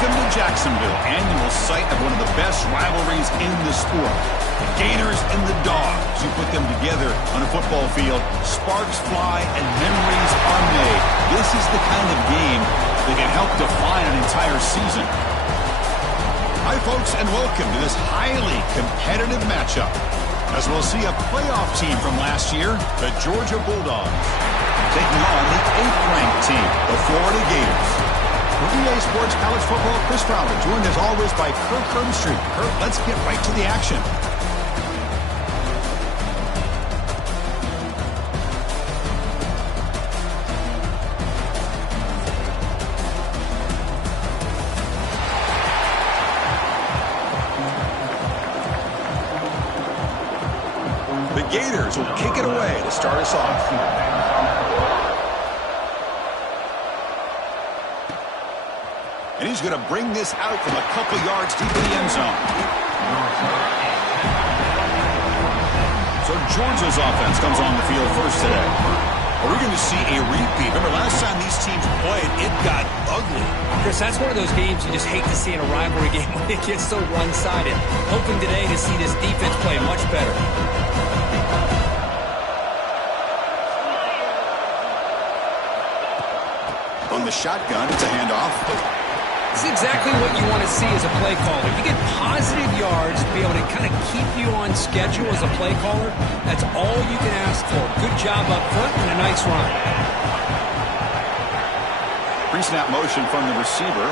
Welcome to Jacksonville, annual site of one of the best rivalries in the sport. The Gators and the Dogs. You put them together on a football field, sparks fly and memories are made. This is the kind of game that can help define an entire season. Hi, folks, and welcome to this highly competitive matchup, as we'll see a playoff team from last year, the Georgia Bulldogs, taking on the 8th-ranked team, the Florida Gators. For EA Sports College Football, Chris Fowler, joined as always by Kirk Herbstreit. Kirk, let's get right to the action. The Gators will kick it away to start us off. And he's going to bring this out from a couple yards deep in the end zone. So Georgia's offense comes on the field first today. Are we going to see a repeat? Remember, last time these teams played, it got ugly. Chris, that's one of those games you just hate to see in a rivalry game when it gets so one-sided. Hoping today to see this defense play much better. On the shotgun, it's a handoff. This is exactly what you want to see as a play caller. You get positive yards to be able to kind of keep you on schedule as a play caller. That's all you can ask for. Good job up front and a nice run. Pre-snap motion from the receiver.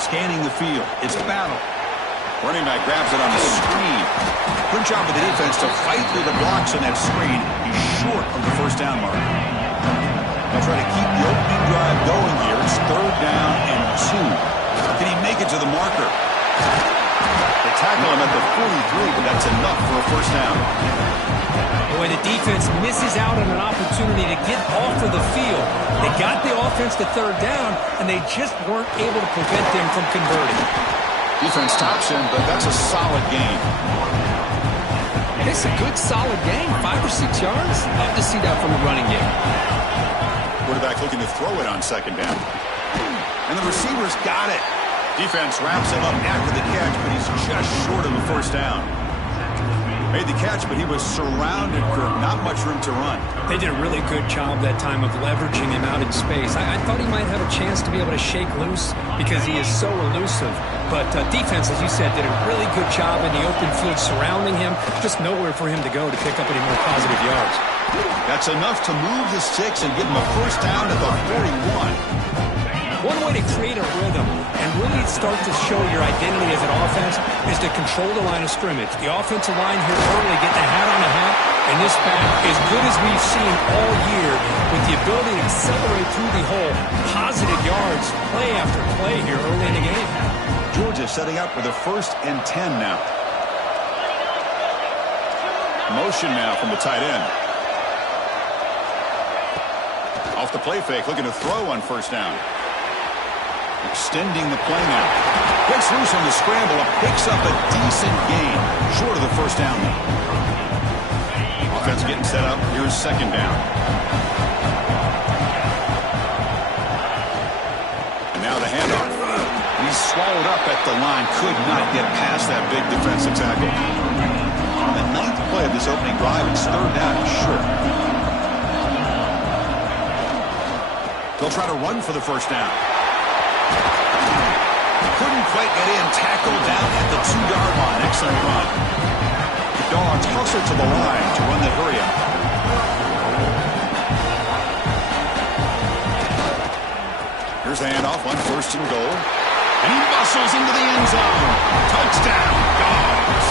Scanning the field. It's battle. Running back grabs it on the screen. Good job with the defense to fight through the blocks on that screen. He's short of the first down mark. They'll try to keep the opening drive going here. It's 3rd down and 2. Can he make it to the marker? They tackle him at the 43, but that's enough for a first down. Boy, the defense misses out on an opportunity to get off of the field. They got the offense to 3rd down, and they just weren't able to prevent them from converting. Defense stops him, but that's a solid gain. It's a good, solid gain. 5 or 6 yards. Love to see that from a running game. Quarterback looking to throw it on 2nd down. And the receiver's got it. Defense wraps him up after the catch, but he's just short of the first down. Made the catch, but he was surrounded, Kirk. Not much room to run. They did a really good job that time of leveraging him out in space. I thought he might have a chance to be able to shake loose because he is so elusive. But defense, as you said, did a really good job in the open field surrounding him. Just nowhere for him to go to pick up any more positive yards. That's enough to move the sticks and give him a first down at the 41. One way to create a rhythm and really start to show your identity as an offense is to control the line of scrimmage. The offensive line here early, get the hat on the hat, and this back, as good as we've seen all year, with the ability to accelerate through the hole, positive yards, play after play here early in the game. Georgia setting up with a 1st and 10 now. Motion now from the tight end. Off the play fake, looking to throw on 1st down. Extending the play now. Gets loose on the scramble and picks up a decent gain. Short of the first down. Offense getting set up. Here's 2nd down. And now the handoff. He's swallowed up at the line. Could not get past that big defensive tackle. On the 9th play of this opening drive, it's 3rd down and short. They'll try to run for the first down. Couldn't quite get in. Tackled down at the 2-yard line. Excellent run. The Dogs hustle to the line to run the hurry up. Here's the handoff on 1st and goal. And he muscles into the end zone. Touchdown, Dogs.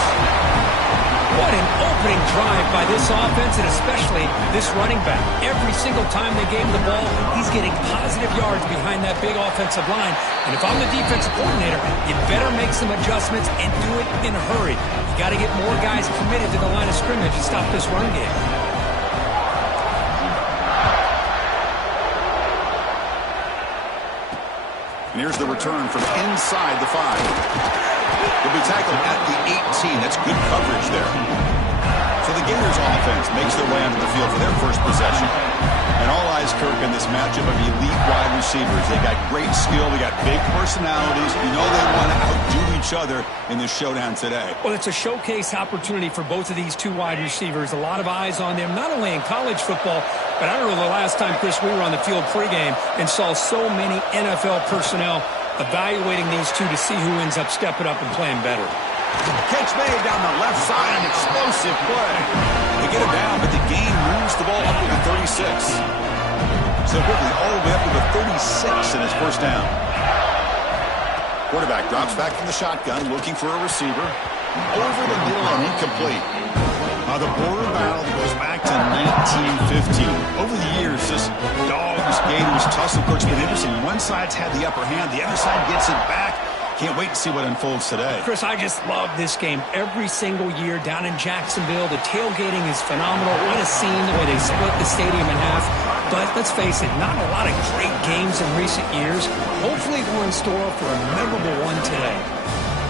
What an opening drive by this offense, and especially this running back. Every single time they gave him the ball, he's getting positive yards behind that big offensive line. And if I'm the defensive coordinator, you better make some adjustments and do it in a hurry. You got to get more guys committed to the line of scrimmage and stop this run game. And here's the return from inside the 5. He'll be tackled at the 18. That's good coverage there. So the Gators offense makes their way onto the field for their first possession. And all eyes, Kirk, in this matchup of elite wide receivers. They got great skill. They got big personalities. You know they want to outdo each other in this showdown today. Well, it's a showcase opportunity for both of these two wide receivers. A lot of eyes on them, not only in college football, but I don't know the last time, Chris, we were on the field pregame and saw so many NFL personnel evaluating these two to see who ends up stepping up and playing better. Catch made down the left side, an explosive play. They get it down, but the gain moves the ball up to the 36. So quickly, all the way up to the 36 in his first down. Quarterback drops back from the shotgun, looking for a receiver. Over the middle and incomplete. The border battle goes back to 1915. Over the years, this Dogs, Gators tussle, Coach, been interesting. One side's had the upper hand, the other side gets it back. Can't wait to see what unfolds today. Chris, I just love this game every single year down in Jacksonville. The tailgating is phenomenal. What a scene, the way they split the stadium in half. But let's face it, not a lot of great games in recent years. Hopefully we're in store for a memorable one today.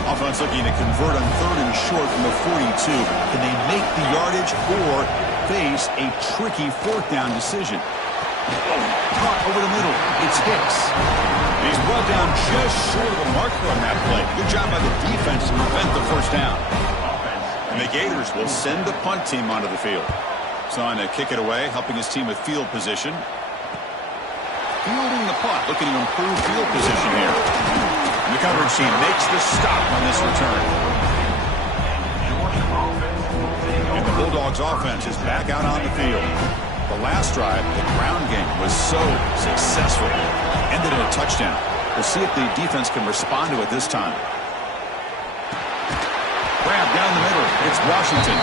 Offense looking to convert on 3rd and short from the 42. Can they make the yardage or face a tricky 4th down decision? Caught over the middle. It's Hicks. He's brought down just short of a marker on that play. Good job by the defense to prevent the 1st down. And the Gators will send the punt team onto the field. Son to kick it away, helping his team with field position. Fielding the punt, looking to improve field position here. And the coverage team makes the stop on this return. And the Bulldogs offense is back out on the field. The last drive, the ground game, was so successful. Ended in a touchdown. We'll see if the defense can respond to it this time. Grab down the middle. It's Washington.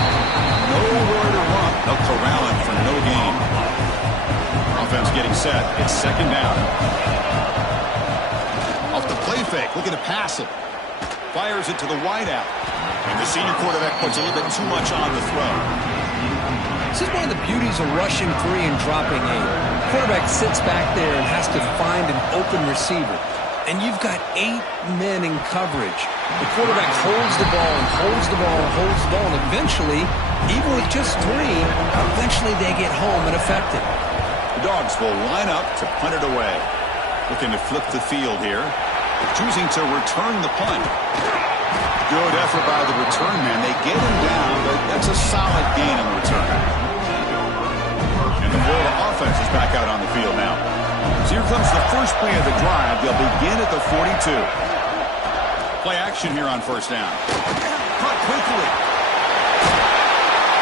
Nowhere to run. They'll corral him for no gain. Offense getting set. It's 2nd down. Off the play fake. Looking to pass it. Fires it to the wideout. And the senior quarterback puts a little bit too much on the throw. This is one of the beauties of rushing 3 and dropping 8. The quarterback sits back there and has to find an open receiver. And you've got 8 men in coverage. The quarterback holds the ball and holds the ball and holds the ball. And eventually, even with just 3, eventually they get home and effective. The Dogs will line up to punt it away. Looking to flip the field here. Choosing to return the punt. Good effort by the return man. They get him down, but that's a solid gain on the return. And the Florida offense is back out on the field now. So here comes the first play of the drive. They'll begin at the 42. Play action here on 1st down. Cut quickly.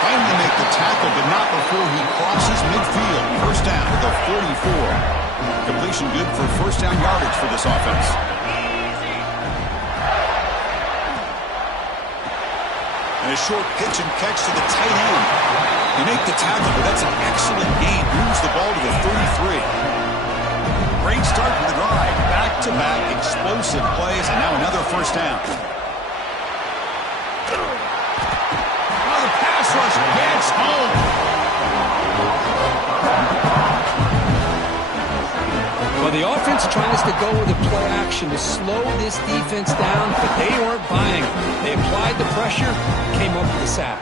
Finally make the tackle, but not before he crosses midfield. 1st down at the 44. Completion good for 1st down yardage for this offense. And a short pitch and catch to the tight end. They make the tackle, but that's an excellent gain. Moves the ball to the 33. Great start to the drive. Back-to-back explosive plays, and now another 1st down. Oh, the pass rush gets home. Well, the offense tries to go with a play action to slow this defense down, but they weren't buying it. They applied the pressure, came up with the sack.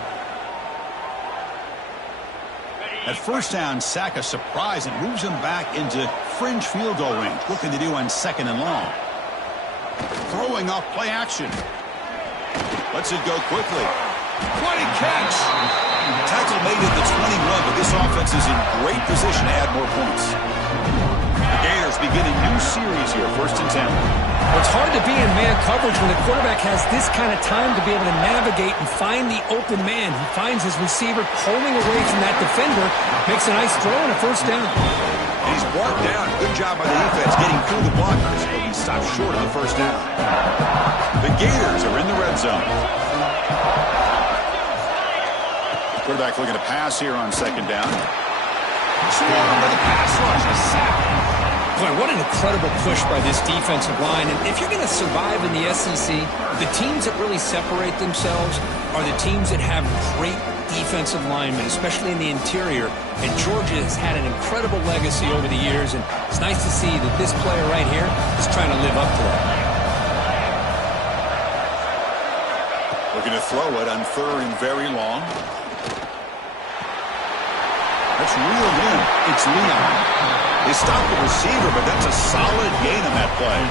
At 1st down, sack a surprise and moves him back into fringe field goal range. Looking to do on 2nd and long. Throwing off play action. Lets it go quickly. What a catch! Tackle made at the 21, but this offense is in great position to add more points. The Gators begin a new series here, 1st and 10. Well, it's hard to be in man coverage when the quarterback has this kind of time to be able to navigate and find the open man. He finds his receiver pulling away from that defender, makes a nice throw and a 1st down. And he's brought down. Good job by the defense getting through the blockers, but he stopped short of the 1st down. The Gators are in the red zone. Quarterback looking to pass here on 2nd down. Swarmed by the pass rush, a sack. Boy, what an incredible push by this defensive line. And if you're going to survive in the SEC, the teams that really separate themselves are the teams that have great defensive linemen, especially in the interior. And Georgia has had an incredible legacy over the years, and it's nice to see that this player right here is trying to live up to that. Looking to throw it on 3rd and very long. That's reeled in. It's Leon. They stopped the receiver, but that's a solid gain on that play.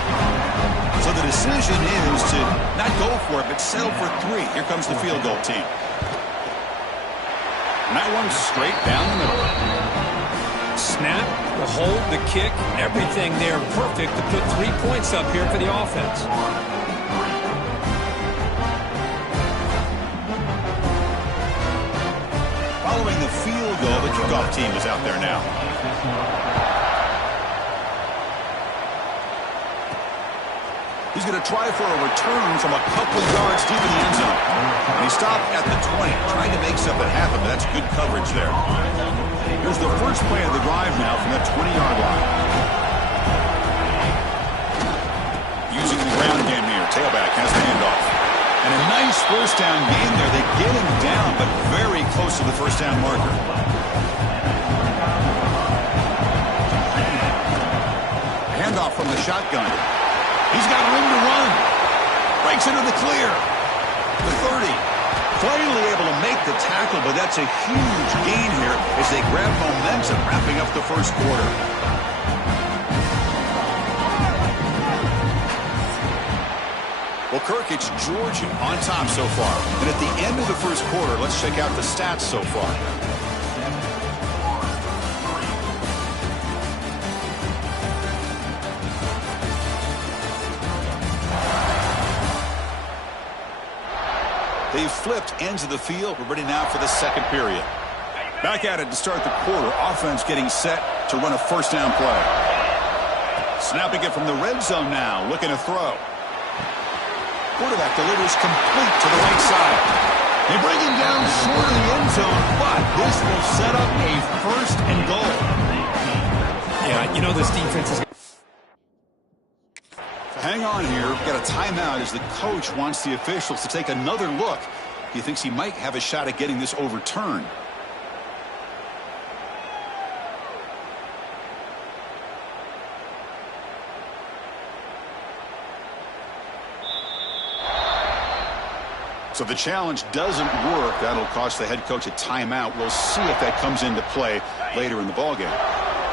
So the decision is to not go for it, but settle for 3. Here comes the field goal team. And that one's straight down the middle. Snap, the hold, the kick, everything there perfect to put 3 points up here for the offense. Following the field goal, the kickoff team is out there now. He's going to try for a return from a couple yards deep in the end zone. And he stopped at the 20, trying to make something happen, but that's good coverage there. Here's the first play of the drive now from that 20-yard line. Using the ground game here, tailback has the handoff. And a nice first down gain there. They get him down, but very close to the first down marker. Handoff from the shotgun. He's got room to run. Breaks into the clear. The 30. Finally able to make the tackle, but that's a huge gain here as they grab momentum wrapping up the first quarter. Well, Kirk, it's Georgia on top so far. And at the end of the first quarter, let's check out the stats so far. They've flipped ends of the field. We're ready now for the second period. Back at it to start the quarter. Offense getting set to run a first down play. Snapping it from the red zone now. Looking to throw. Quarterback delivers complete to the right side. They bring him down short of the end zone, but this will set up a first and goal. Yeah, you know this defense is... Hang on here. We've got a timeout as the coach wants the officials to take another look. He thinks he might have a shot at getting this overturned. So the challenge doesn't work. That'll cost the head coach a timeout. We'll see if that comes into play later in the ballgame.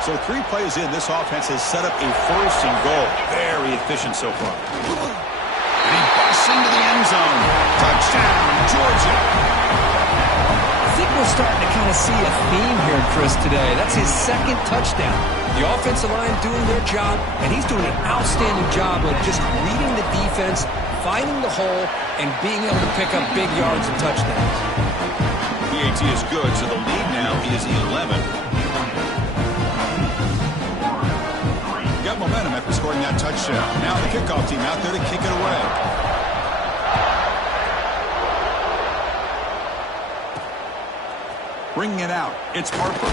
So 3 plays in, this offense has set up a first and goal. Very efficient so far. And he busts into the end zone. Touchdown, Georgia. I think we're starting to kind of see a theme here, Chris, today. That's his second touchdown. The offensive line doing their job, and he's doing an outstanding job of just reading the defense, finding the hole, and being able to pick up big yards and touchdowns. PAT is good, so the lead now is 11. Got momentum after scoring that touchdown. Now the kickoff team out there to kick it away. Bringing it out, it's Harper.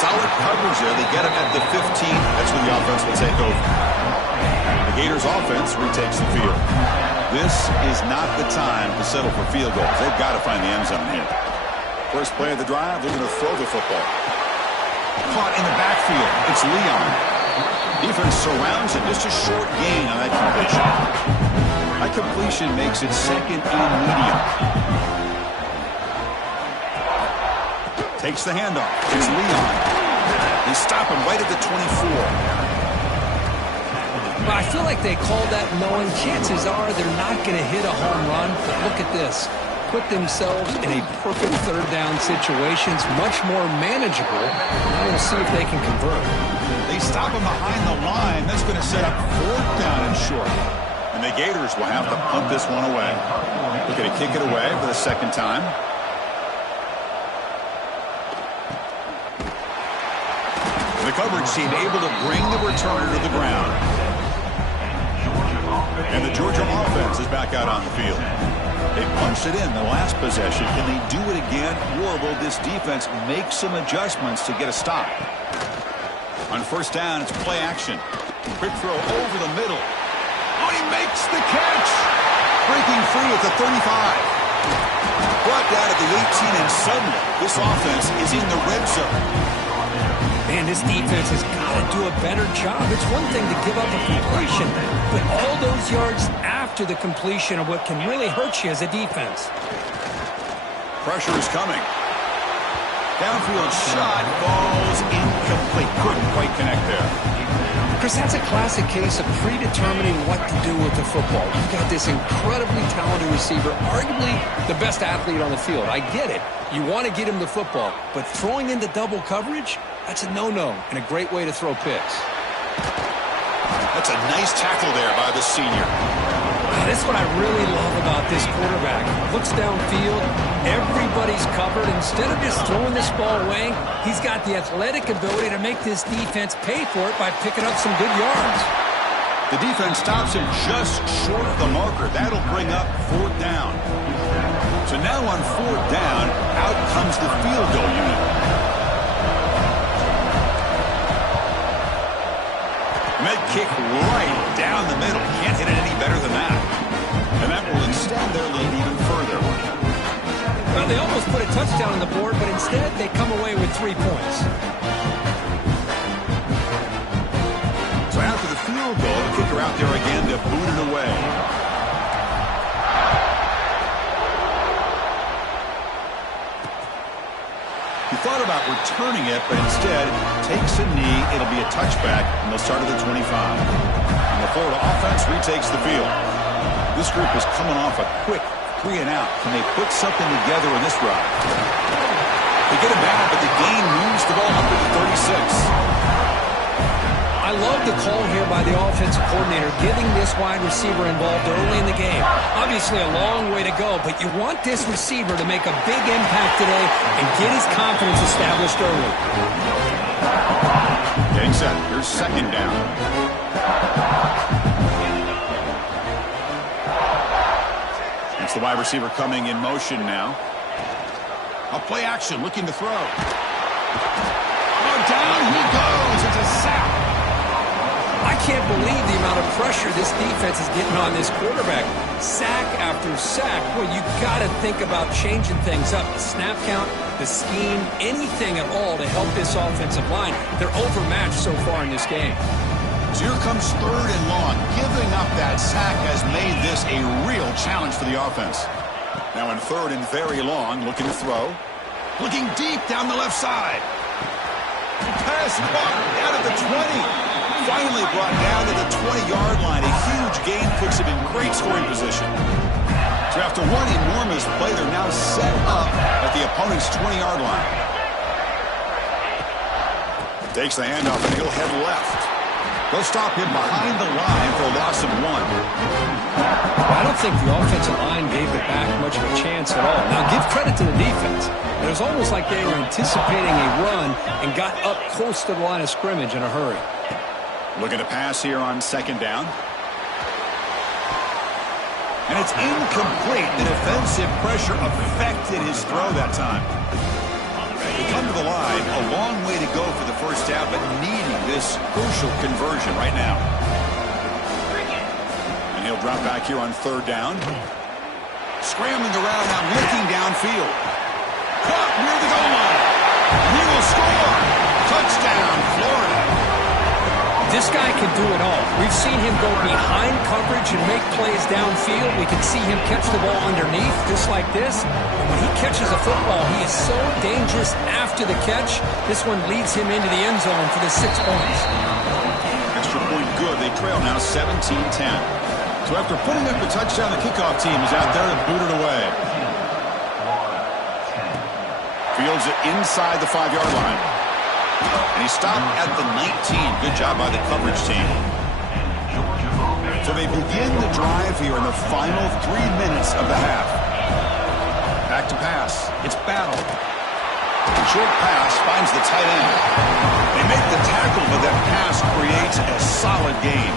Solid coverage there. They get him at the 15. That's when the offense will take over. The Gators offense retakes the field. This is not the time to settle for field goals. They've got to find the end zone here. First play of the drive, they're going to throw the football. Caught in the backfield. It's Leon. Defense surrounds him. Just a short gain on that completion. That completion makes it second and medium. Takes the handoff. It's Leon. They stop him right at the 24. Well, I feel like they called that knowing chances are they're not going to hit a home run. But look at this. Put themselves in a perfect third down situation. It's much more manageable. Now we'll see if they can convert. They stop him behind the line. That's going to set up fourth down and short. And the Gators will have to punt this one away. Look at it, kick it away for the second time. The coverage team able to bring the returner to the ground. And the Georgia offense is back out on the field. They punched it in the last possession. Can they do it again, or will this defense make some adjustments to get a stop? On first down, it's play action. Quick throw over the middle. Oh, he makes the catch. Breaking free at the 35. Brought down at the 18, and suddenly this offense is in the red zone. Man, this defense has got to do a better job. It's one thing to give up a completion, but all those yards after the completion are what can really hurt you as a defense. Pressure is coming. Downfield shot falls incomplete. Couldn't quite connect there. Chris, that's a classic case of predetermining what to do with the football. You've got this incredibly talented receiver, arguably the best athlete on the field. I get it. You want to get him the football, but throwing into double coverage, that's a no-no and a great way to throw picks. That's a nice tackle there by the senior. That's what I really love about this quarterback. Looks downfield, everybody's covered. Instead of just throwing this ball away, he's got the athletic ability to make this defense pay for it by picking up some good yards. The defense stops him just short of the marker. That'll bring up 4th down. So now on 4th down, out comes the field goal unit. Med kick right down the middle. Can't hit it any better than that. And that will extend their lead even further. Well, they almost put a touchdown on the board, but instead they come away with 3 points. So after the field goal, the kicker out there again to boot it away. He thought about returning it, but instead takes a knee. It'll be a touchback, and they'll start at the 25. And the Florida offense retakes the field. This group is coming off a quick 3-and-out. Can they put something together in this drive? They get it back, but the gain moves the ball up to the 36. I love the call here by the offensive coordinator, getting this wide receiver involved early in the game. Obviously a long way to go, but you want this receiver to make a big impact today and get his confidence established early. Getting set. Here's 2nd down. It's the wide receiver coming in motion now. A play action, looking to throw. Oh, down he goes. It's a sack. I can't believe the amount of pressure this defense is getting on this quarterback. Sack after sack. Well, you got to think about changing things up. The snap count, the scheme, anything at all to help this offensive line. They're overmatched so far in this game. So here comes 3rd and long. Giving up that sack has made this a real challenge for the offense. Now in 3rd and very long, looking to throw. Looking deep down the left side. Pass caught out of the 20. Finally brought down to the 20-yard line. A huge gain puts him in great scoring position. So after one enormous play, they're now set up at the opponent's 20-yard line. Takes the handoff, and he'll head left. They'll stop him behind the line for a loss of 1. I don't think the offensive line gave the back much of a chance at all. Now, give credit to the defense. It was almost like they were anticipating a run and got up close to the line of scrimmage in a hurry. Looking to pass here on 2nd down. And it's incomplete. The defensive pressure affected his throw that time. They come to the line, a long way to go for the 1st down, but needing this crucial conversion right now. And he'll drop back here on 3rd down. Scrambling around now, looking downfield. Caught near the goal line. He will score. Touchdown, Florida. This guy can do it all. We've seen him go behind coverage and make plays downfield. We can see him catch the ball underneath, just like this. And when he catches a football, he is so dangerous after the catch. This one leads him into the end zone for the 6 points. Extra point good. They trail now 17-10. So after putting up a touchdown, the kickoff team is out there to boot it away. Fields it inside the 5-yard line. And he stopped at the 19. Good job by the coverage team. So they begin the drive here in the final 3 minutes of the half. Back to pass. It's Battle. The short pass finds the tight end. They make the tackle, but that pass creates a solid gain.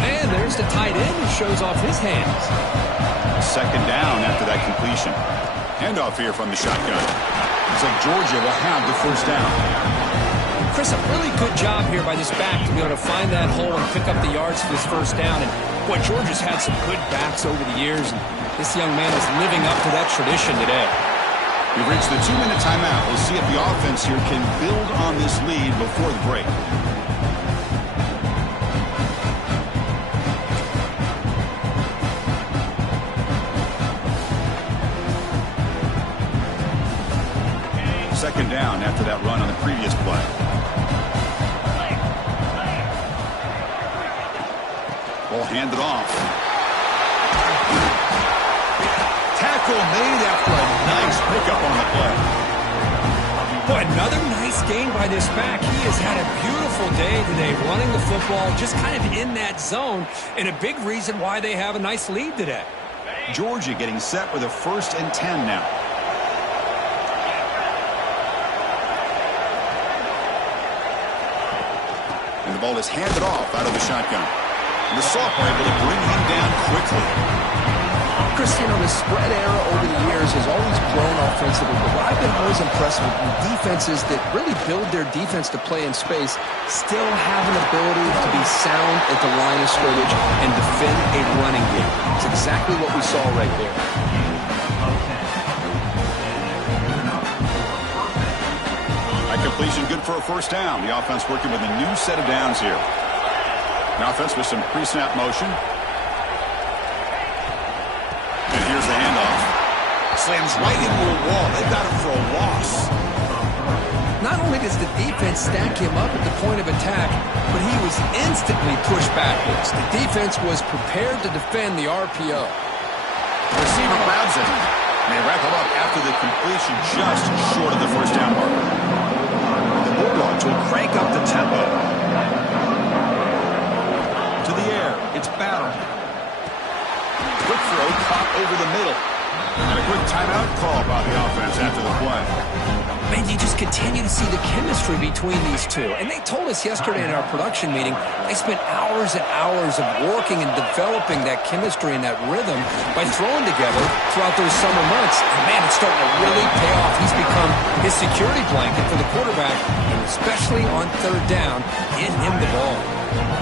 And there's the tight end who shows off his hands. 2nd down after that completion. Handoff here from the shotgun. Looks like Georgia will have the 1st down. Chris, a really good job here by this back to be able to find that hole and pick up the yards for this 1st down. And boy, Georgia's had some good backs over the years, and this young man is living up to that tradition today. We've reached the 2-minute timeout. We'll see if the offense here can build on this lead before the break. down after that run on the previous play. Ball handed off. Tackle made after a nice pickup on the play. Boy, another nice gain by this back. He has had a beautiful day today running the football, just kind of in that zone, and a big reason why they have a nice lead today. Georgia getting set with a 1st and 10 now. And the ball is handed off out of the shotgun. And the sophomore able to bring him down quickly. Christian, the spread era over the years has always grown offensively, but what I've been always impressed with defenses that really build their defense to play in space still have an ability to be sound at the line of scrimmage and defend a running game. It's exactly what we saw right there. That completion good for a 1st down. The offense working with a new set of downs here. An offense with some pre-snap motion. And here's the handoff. Slams right into a wall. They got him for a loss. Not only does the defense stack him up at the point of attack, but he was instantly pushed backwards. The defense was prepared to defend the RPO. The receiver grabs it. And they wrap him up after the completion just short of the 1st down mark. The Bulldogs will crank up the tempo. To the air. It's Battle. Quick throw caught over the middle. And a quick timeout call by the offense after the play. Man, you just continue to see the chemistry between these two. And they told us yesterday in our production meeting, they spent hours and hours of working and developing that chemistry and that rhythm by throwing together throughout those summer months. And man, it's starting to really pay off. He's become his security blanket for the quarterback, and especially on 3rd down, get him the ball.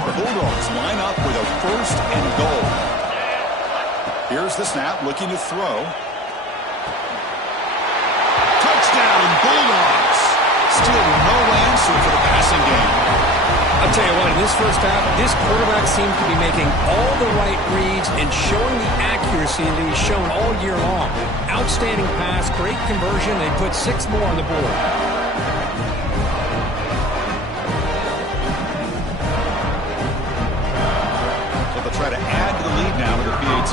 The Bulldogs line up with a 1st and goal. Here's the snap, looking to throw. Touchdown, Bulldogs. Still no answer for the passing game. I'll tell you what, in this 1st half, this quarterback seems to be making all the right reads and showing the accuracy that he's shown all year long. Outstanding pass, great conversion. They put 6 more on the board. Try to add to the lead now with the PAT.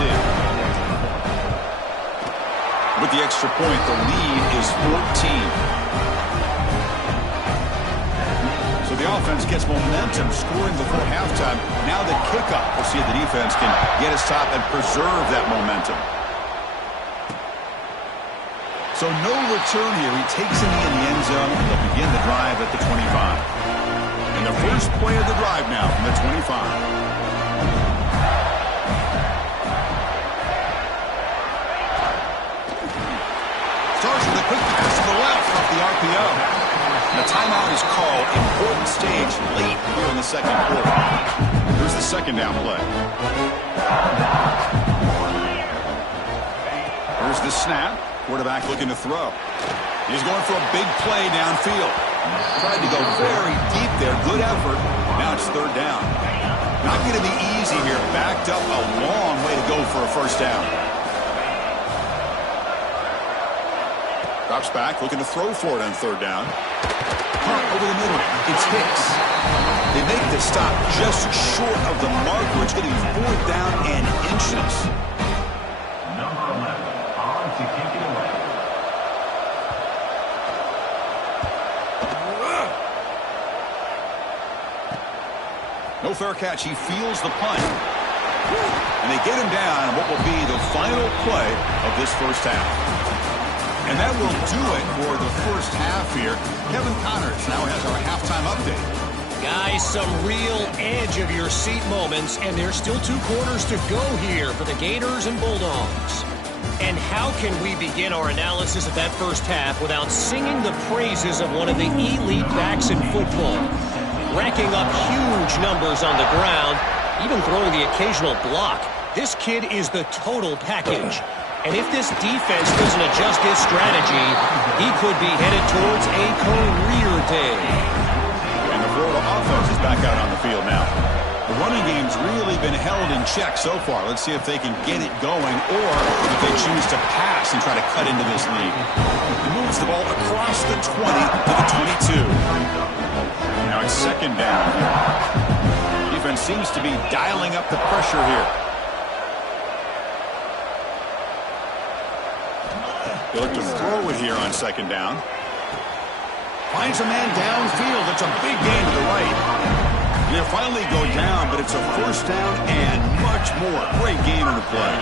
With the extra point, the lead is 14. So the offense gets momentum, scoring before halftime. Now the kickoff. We'll see if the defense can get his top and preserve that momentum. So no return here. He takes it in the end zone, and they'll begin the drive at the 25. And the first play of the drive now from the 25. Starts with a quick pass to the left off the RPO. The timeout is called. Important stage late here in the 2nd quarter. Here's the 2nd down play. Here's the snap. Quarterback looking to throw. He's going for a big play downfield. Tried to go very deep there. Good effort. Now it's 3rd down. Not going to be easy here. Backed up a long way to go for a 1st down. Drops back, looking to throw for it on 3rd down. Punt over the middle. It's Hicks. They make the stop just short of the marker. It's going to be 4th down and inches. Number 11 on to kick it away. No fair catch. He feels the punt. And they get him down on what will be the final play of this 1st half. And that will do it for the 1st half here. Kevin Connors now has our halftime update. Guys, some real edge-of-your-seat moments, and there's still 2 quarters to go here for the Gators and Bulldogs. And how can we begin our analysis of that 1st half without singing the praises of one of the elite backs in football? Racking up huge numbers on the ground, even throwing the occasional block. This kid is the total package. And if this defense doesn't adjust his strategy, he could be headed towards a career day. And the Florida offense is back out on the field now. The running running game's really been held in check so far. Let's see if they can get it going or if they choose to pass and try to cut into this lead. He moves the ball across the 20 to the 22. Now it's second down. Defense seems to be dialing up the pressure here. They look to throw it here on second down. Finds a man downfield. It's a big gain to the right. They finally go down, but it's a first down and much more. Great game in the play.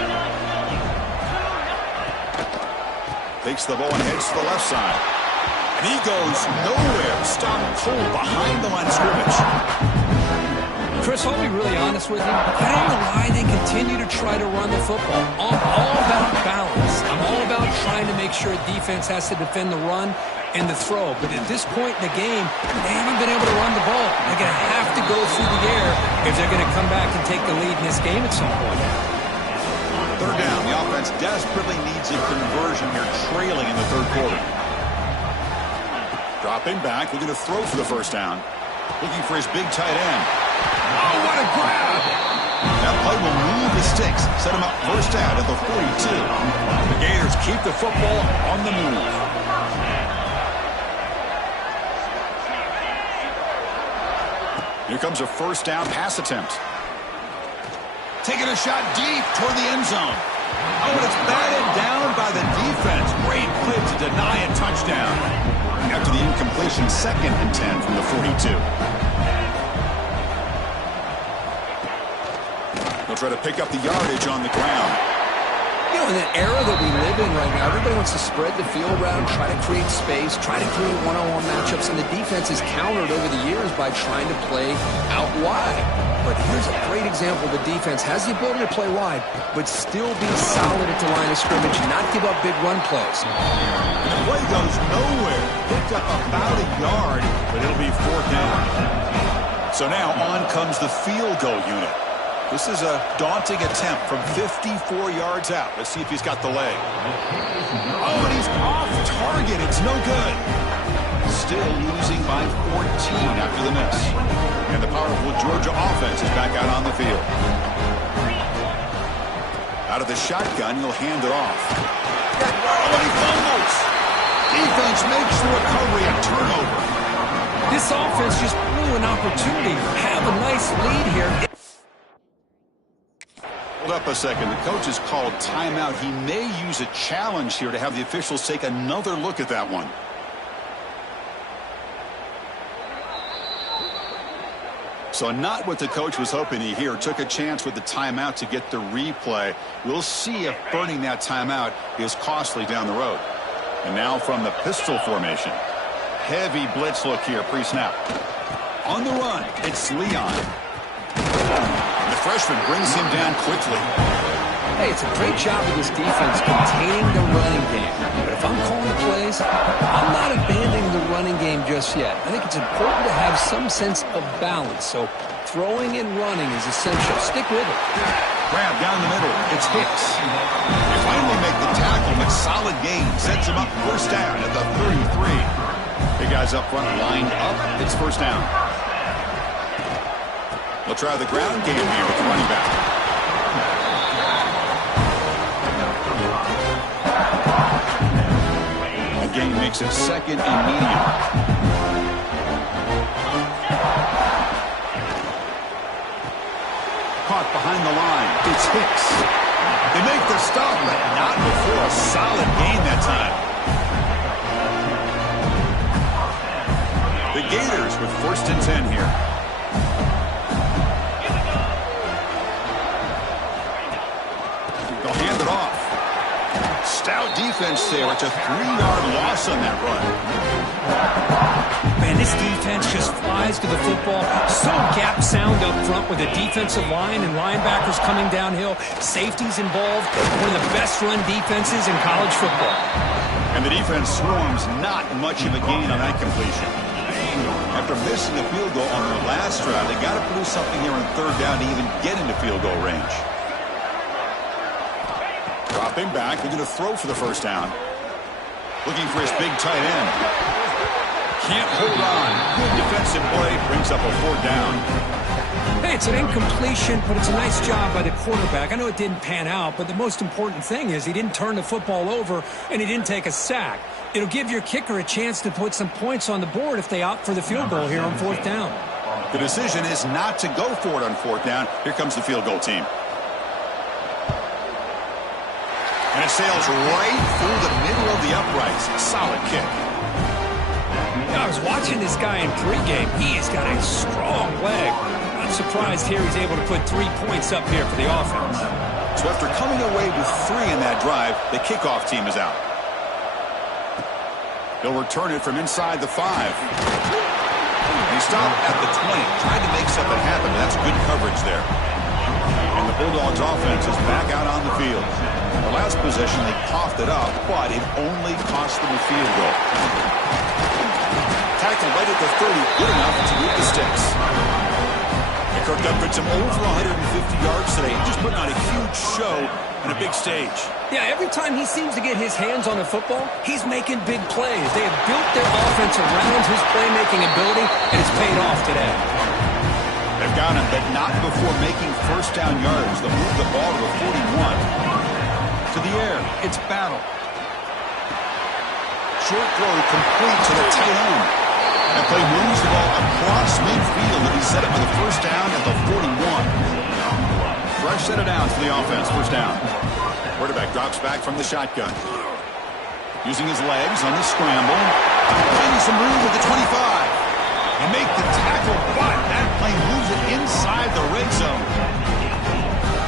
Takes the ball and heads to the left side. And he goes nowhere. Stopped cold behind the line of scrimmage. Chris, I'll be really honest with you. I don't know why they continue to try to run the football. I'm all about balance. I'm all about trying to make sure defense has to defend the run and the throw. But at this point in the game, they haven't been able to run the ball. They're going to have to go through the air if they're going to come back and take the lead in this game at some point. Third down. The offense desperately needs a conversion here, trailing in the third quarter. Dropping back, looking to throw for the first down. Looking for his big tight end. Oh, what a grab! That play will move the sticks. Set him up first down at the 42. The Gators keep the football on the move. Here comes a first down pass attempt. Taking a shot deep toward the end zone. Oh, and it's batted down by the defense. Great play to deny a touchdown. After the incompletion, 2nd and 10 from the 42. They'll try to pick up the yardage on the ground. You know, in the era that we live in right now, everybody wants to spread the field around, try to create space, try to create one-on-one matchups, and the defense is countered over the years by trying to play out wide. But here's a great example. The defense has the ability to play wide, but still be solid at the line of scrimmage and not give up big run plays. The play goes nowhere. Picked up about a yard, but it'll be 4th down. So now on comes the field goal unit. This is a daunting attempt from 54 yards out. Let's see if he's got the leg. Oh, and he's off target. It's no good. Still losing by 14 after the miss. And the powerful Georgia offense is back out on the field. Out of the shotgun, he'll hand it off. Oh, and he fumbles. Defense makes the recovery a turnover. This offense just blew an opportunity. Have a nice lead here. Hold up a second. The coach has called timeout. He may use a challenge here to have the officials take another look at that one. So not what the coach was hoping to hear. Took a chance with the timeout to get the replay. We'll see if burning that timeout is costly down the road. And now from the pistol formation. Heavy blitz look here pre-snap. On the run, it's Leon. The freshman brings him down quickly. Hey, it's a great job of this defense containing the running game. But if I'm calling the plays, I'm not abandoning the running game just yet. I think it's important to have some sense of balance. So throwing and running is essential. Stick with it. Grab down the middle. It's Hicks. They finally make the tackle, but solid gain. Sets him up first down at the 33. Big guys up front lined up. It's first down. They'll try the ground game here with the running back. The game makes it 2nd and medium. Caught behind the line. It's Hicks. They make the stop, but not before a solid gain that time. The Gators with 1st and 10 here. They'll hand it off. Stout defense there. It's a 3-yard loss on that run. Man, this defense just flies to the football. So gap sound up front with the defensive line and linebackers coming downhill. Safeties involved. One of the best run defenses in college football. And the defense swarms, not much of a gain on that completion. After missing a field goal on their last drive, they got to produce something here on 3rd down to even get into field goal range. Dropping back, looking to throw for the first down. Looking for his big tight end. Can't hold on. Good defensive play, brings up a 4th down. Hey, Hey, it's an incompletion, but it's a nice job by the quarterback. I know it didn't pan out, but the most important thing is he didn't turn the football over and he didn't take a sack. It'll give your kicker a chance to put some points on the board if they opt for the field goal here on 4th down. The decision is not to go for it on 4th down. Here comes the field goal team. And it sails right through the middle of the uprights. Solid kick. I was watching this guy in pregame. He has got a strong leg. I'm surprised here he's able to put 3 points up here for the offense. So after coming away with 3 in that drive, the kickoff team is out. He'll return it from inside the 5. He stopped at the 20. Tried to make something happen, but that's good coverage there. And the Bulldogs offense is back out on the field. The last possession, they coughed it up, but it only cost them a field goal. Tackle right at the 30, good enough to move the sticks. And Kirk Gudbranson some over 150 yards today, just putting on a huge show on a big stage. Yeah, every time he seems to get his hands on the football, he's making big plays. They have built their offense around his playmaking ability, and it's paid off today. They've got him, but not before making first down yards. They'll move the ball to the 41. To the air, it's Battle. Short throw complete to the tight end. That play moves the ball across midfield, and he set it for the first down at the 41. Fresh set of downs for the offense, first down. Quarterback drops back from the shotgun. Using his legs on the scramble. Finding some room with the 25. And make the tackle, but that play moves it inside the red zone.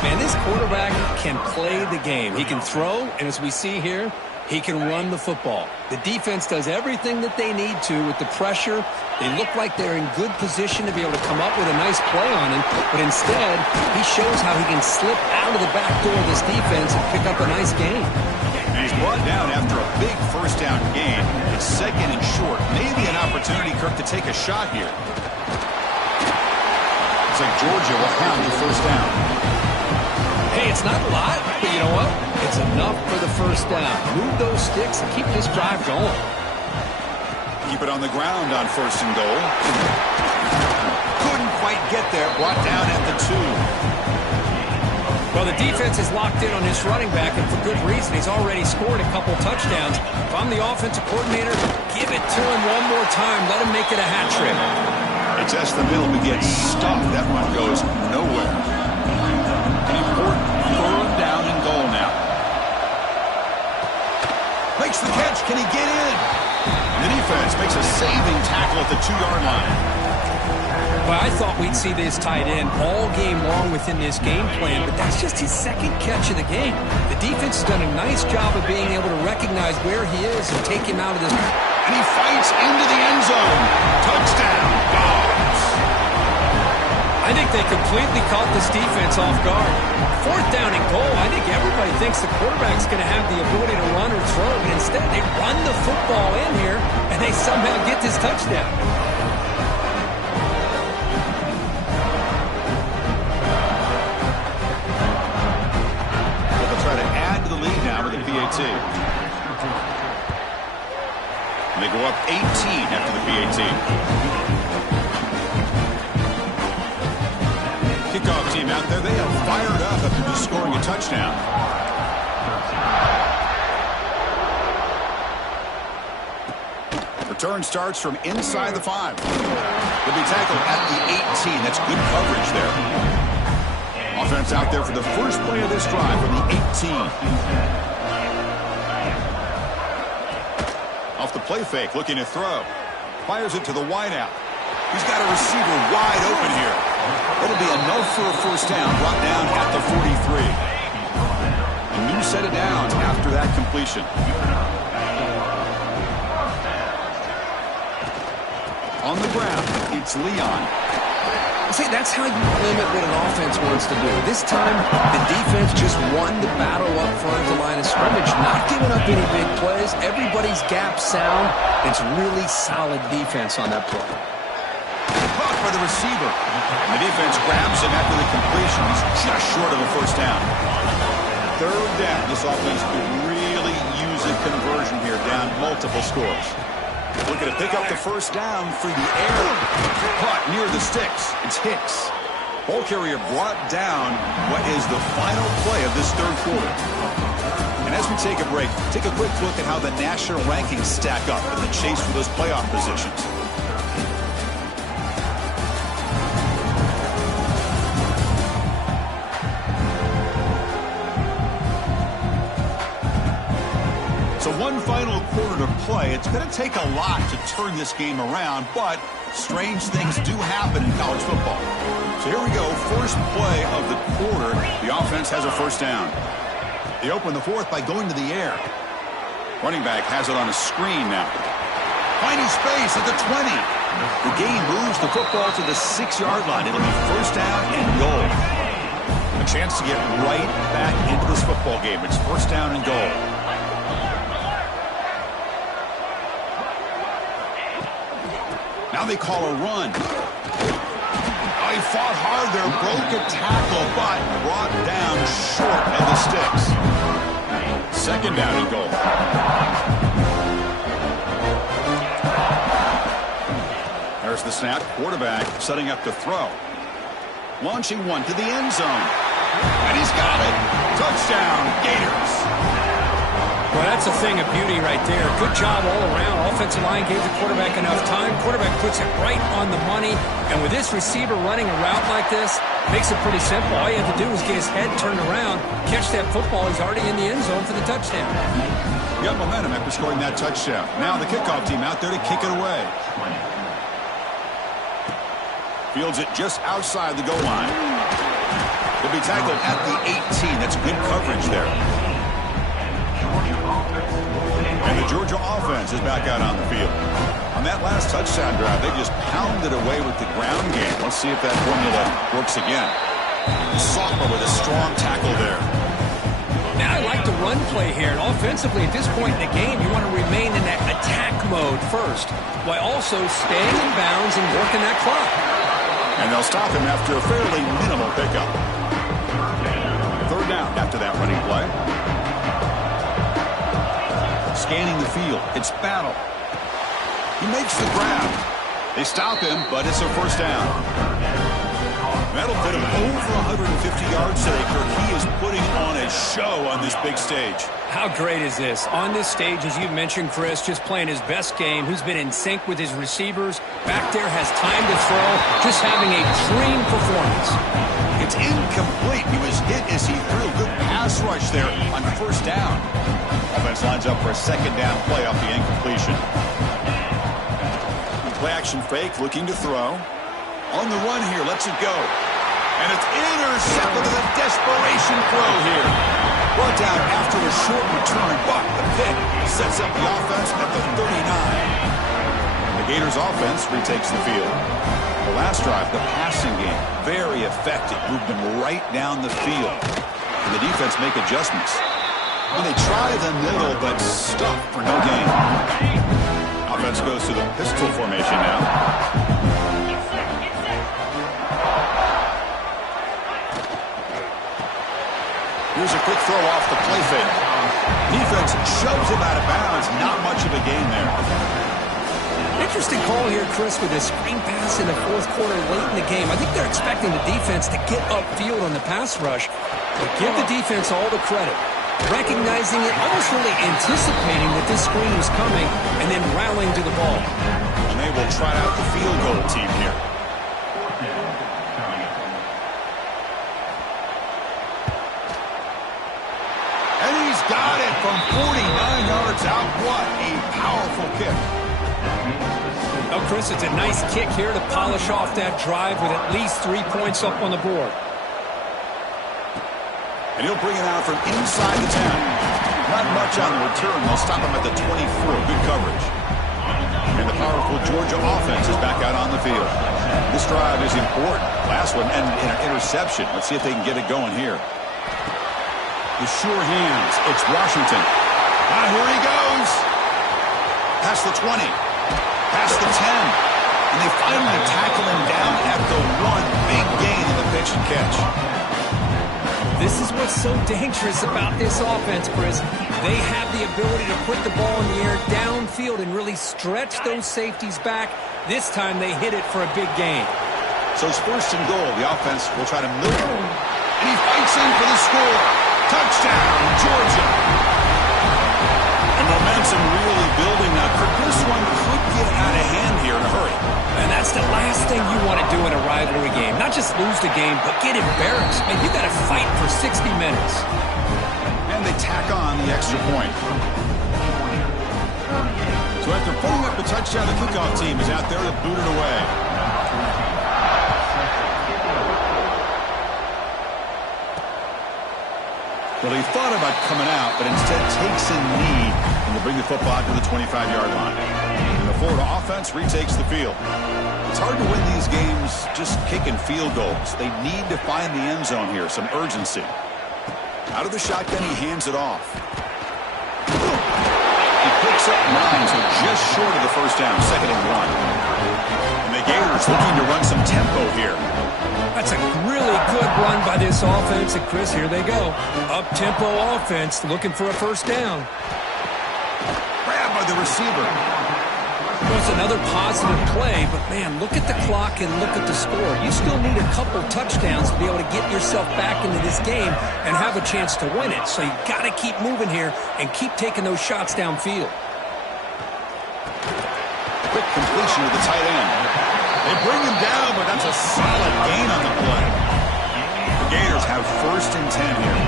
Man, this quarterback can play the game. He can throw, and as we see here, he can run the football. The defense does everything that they need to with the pressure. They look like they're in good position to be able to come up with a nice play on him, but instead, he shows how he can slip out of the back door of this defense and pick up a nice gain. And he's brought down after a big first down gain. It's second and short. Maybe an opportunity, Kirk, to take a shot here. Looks like Georgia will have the first down. Hey, it's not a lot, but you know what? It's enough for the first down. Move those sticks and keep this drive going. Keep it on the ground on first and goal. Couldn't quite get there. Brought down at the 2. Well, the defense is locked in on his running back, and for good reason. He's already scored a couple touchdowns. If I'm the offensive coordinator, give it to him one more time. Let him make it a hat trick. They test the middle, but gets stuffed. That run goes nowhere. An important third down and goal now. Makes the catch. Can he get in? The defense makes a saving tackle at the 2-yard line. Well, I thought we'd see this tight end all game long within this game plan, but that's just his second catch of the game. The defense has done a nice job of being able to recognize where he is and take him out of this. And he fights into the end zone. Touchdown, Dogs. I think they completely caught this defense off guard. Fourth down and goal, I think everybody thinks the quarterback's going to have the ability to run or throw, but instead they run the football in here, and they somehow get this touchdown. They'll try to add to the lead now with the PAT. And they go up 18 after the PAT. Kickoff team out there, they have fired up after just scoring a touchdown. Return starts from inside the 5. They'll be tackled at the 18. That's good coverage there. Offense out there for the first play of this drive from the 18. Off the play fake, looking to throw. Fires it to the wideout. He's got a receiver wide open here. It'll be enough for a first down, brought down at the 43. A new set of downs after that completion. On the ground, it's Leon. See, that's how you limit what an offense wants to do. This time, the defense just won the battle up front of the line of scrimmage, not giving up any big plays. Everybody's gap sound. It's really solid defense on that play. Caught by the receiver. And the defense grabs him after the completion. He's just short of a first down. Third down. This offense could really use a conversion here, down multiple scores. Looking to pick up the first down through the air. Caught near the sticks. It's Hicks. Ball carrier brought down what is the final play of this third quarter. And as we take a break, take a quick look at how the national rankings stack up in the chase for those playoff positions. So one final quarter to play. It's going to take a lot to turn this game around, but strange things do happen in college football. So here we go, first play of the quarter. The offense has a first down. They open the fourth by going to the air. Running back has it on a screen now. Finding space at the 20. The gain moves the football to the 6-yard line. It'll be first down and goal. A chance to get right back into this football game. It's first down and goal. Now they call a run. Oh, he fought hard there, broke a tackle, but brought down short of the sticks. Second down and goal. There's the snap. Quarterback setting up to throw. Launching one to the end zone. And he's got it. Touchdown, Gators. Well, that's a thing of beauty right there. Good job all around. Offensive line gave the quarterback enough time. Quarterback puts it right on the money. And with this receiver running a route like this, makes it pretty simple. All you have to do is get his head turned around, catch that football. He's already in the end zone for the touchdown. You got momentum after scoring that touchdown. Now the kickoff team out there to kick it away. Fields it just outside the goal line. He'll be tackled at the 18. That's good coverage there. And the Georgia offense is back out on the field. On that last touchdown drive, they just pounded away with the ground game. Let's see if that formula works again. Sophomore with a strong tackle there. Now I like the run play here. And offensively, at this point in the game, you want to remain in that attack mode first, while also staying in bounds and working that clock. And they'll stop him after a fairly minimal pickup. Third down after that running play. Scanning the field. It's Battle. He makes the grab. They stop him, but it's a first down. That'll put him over 150 yards today, Kirk. He is putting on a show on this big stage. How great is this? On this stage, as you mentioned, Chris, just playing his best game. Who's been in sync with his receivers. Back there has time to throw. Just having a dream performance. It's incomplete. He was hit as he threw. Good pass rush there on first down. Offense lines up for a second down play off the incompletion. Play action fake, looking to throw. On the run here, lets it go. And it's intercepted with a desperation throw here. Brought down after a short return, but the pick sets up the offense at the 39. The Gators offense retakes the field. The last drive, the passing game, very effective. Moved them right down the field. And the defense make adjustments. And they try the middle, but stuck for no gain. Offense goes to the pistol formation now. Here's a quick throw off the play fake. Defense shoves him out of bounds. Not much of a gain there. Interesting call here, Chris, with this screen pass in the fourth quarter late in the game. I think they're expecting the defense to get upfield on the pass rush. But give the defense all the credit. Recognizing it, almost really anticipating that this screen was coming, and then rallying to the ball. And they will try out the field goal team here. And he's got it from 49 yards out. What a powerful kick. Oh, Chris, it's a nice kick here to polish off that drive with at least 3 points up on the board. And he'll bring it out from inside the 10. Not much on the return. They'll stop him at the 24. Good coverage. And the powerful Georgia offense is back out on the field. This drive is important. Last one ended in an interception. Let's see if they can get it going here. The sure hands. It's Washington. Ah, here he goes. Past the 20. Past the 10. And they finally tackle him down at the 1. Big gain in the pitch and catch. This is what's so dangerous about this offense, Chris. They have the ability to put the ball in the air downfield and really stretch those safeties back. This time they hit it for a big gain. So it's first and goal. The offense will try to milk it. And he fights in for the score. Touchdown, Georgia. And momentum really building now. This one could get out of hand here in a hurry. And that's the last thing you want to do in a rivalry game. Not just lose the game, but get embarrassed. Man, you got to fight for 60 minutes. And they tack on the extra point. So after putting up the touchdown, the kickoff team is out there to boot it away. Well, he thought about coming out, but instead takes a knee and will bring the football to the 25-yard line. And the Florida offense retakes the field. It's hard to win these games just kicking field goals. They need to find the end zone here, some urgency. Out of the shotgun, he hands it off. He picks up 9, so just short of the first down, 2nd and 1. And the Gators looking to run some tempo here. That's a really good run by this offense. And, Chris, here they go. Up-tempo offense looking for a first down. Grabbed by the receiver. Well, it's another positive play, but, man, look at the clock and look at the score. You still need a couple touchdowns to be able to get yourself back into this game and have a chance to win it. So you got to keep moving here and keep taking those shots downfield. Quick completion to the tight end. They bring him down, but that's a solid gain on the play. The Gators have 1st and 10 here.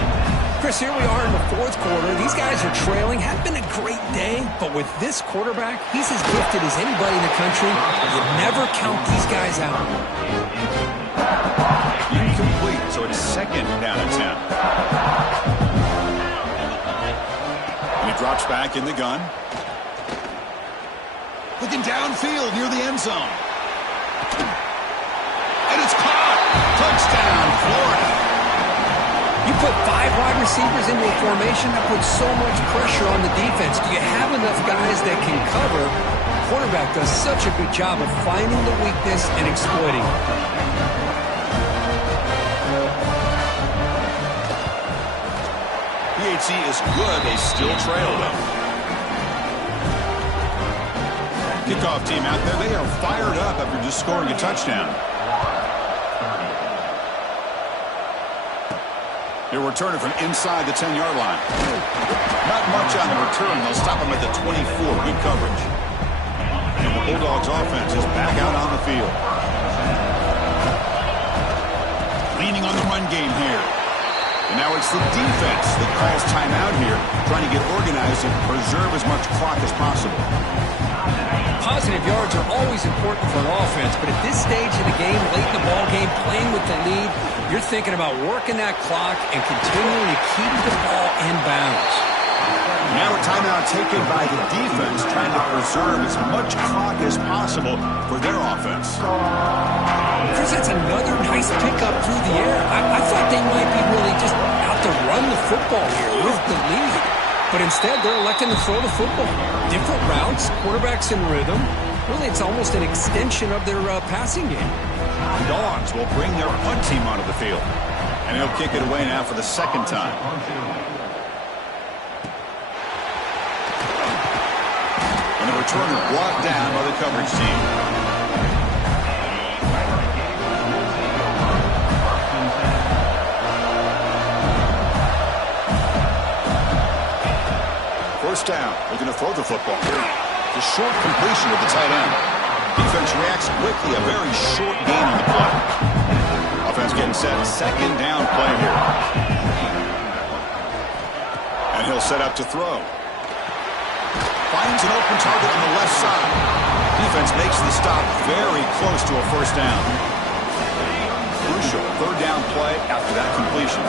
Chris, here we are in the 4th quarter. These guys are trailing. Had been a great day, but with this quarterback, he's as gifted as anybody in the country. You never count these guys out. Incomplete, so it's 2nd down and 10. And he drops back in the gun. Looking downfield near the end zone. And it's caught. Touchdown, Florida. You put 5 wide receivers into a formation, that puts so much pressure on the defense. Do you have enough guys that can cover? The quarterback does such a good job of finding the weakness and exploiting it. PHC is good. They still trail them. Kickoff team out there. They are fired up after just scoring a touchdown. They're returning from inside the 10-yard line. Not much on the return. They'll stop them at the 24. Good coverage. And the Bulldogs offense is back out on the field. Leaning on the run game here. And now it's the defense that calls timeout here, trying to get organized and preserve as much clock as possible. Positive yards are always important for an offense, but at this stage of the game, late in the ball game, playing with the lead, you're thinking about working that clock and continuing to keep the ball in bounds. Now a timeout taken by the defense, trying to preserve as much clock as possible for their offense. Chris, that's another nice pickup through the air. I thought they might be really just out to run the football here with the lead. But instead, they're electing to throw the football. Different routes, quarterbacks in rhythm. Really, it's almost an extension of their passing game. The Dogs will bring their punt team onto the field. And they'll kick it away now for the 2nd time. And the returner brought down by the coverage team. First down, looking to throw the football. The short completion of the tight end. Defense reacts quickly, a very short gain on the play. Offense getting set, 2nd down play here. And he'll set up to throw. Finds an open target on the left side. Defense makes the stop very close to a first down. Crucial 3rd down play after that completion.